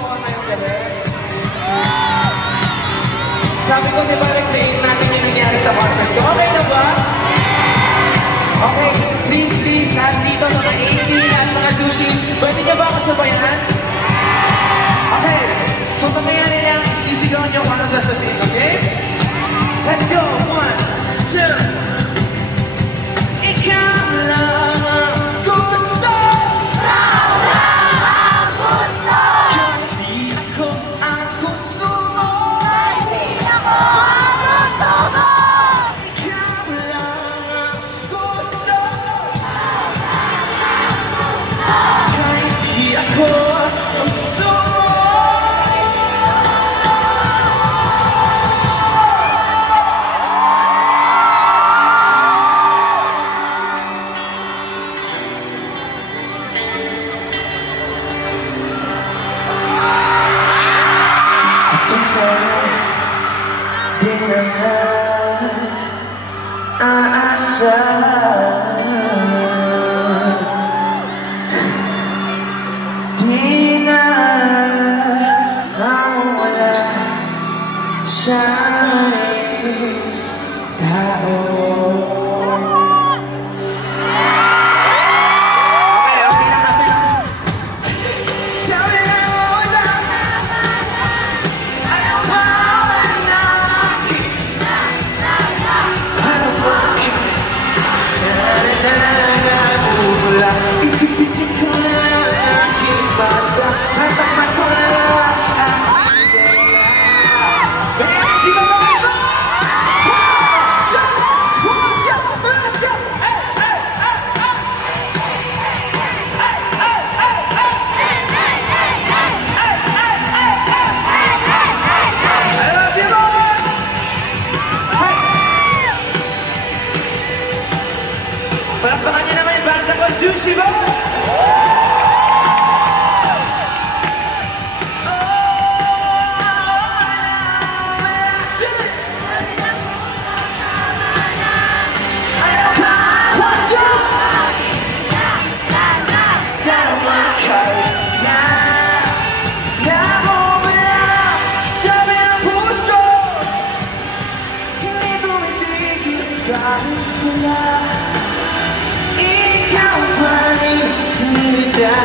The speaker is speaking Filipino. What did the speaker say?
mo ngayong gabi? Sabi ko, di ba, recreate natin yung nangyari sa concert ko? Okay lang ba? Okay, please, lahat dito, mga 80 at mga sushis, pwede niyo ba ako sabayan? Okay, so kamayan nila, sisigawan niyo kung anong sasabihin, okay? Let's go! 1, 2, ikaw lang ang gusto. Kahit di ako ang gusto mo. Ikaw lang ang gusto. Kahit di ako ang gusto mo. Di na aasahan, di na mawala sa maling tao. Okay lang. Sabi na wala, ayaw mawala. Ipipigil ko na ang aking bata. Tatakpan ko na lang ang aking gaya. Baby, sino ba kayo? 1, 2, 1, 2, let's go! I love you, boy! Palakpakan niyo naman yung banda ko, Sushi Boy! Kahit wala, ikaw pa rin sila.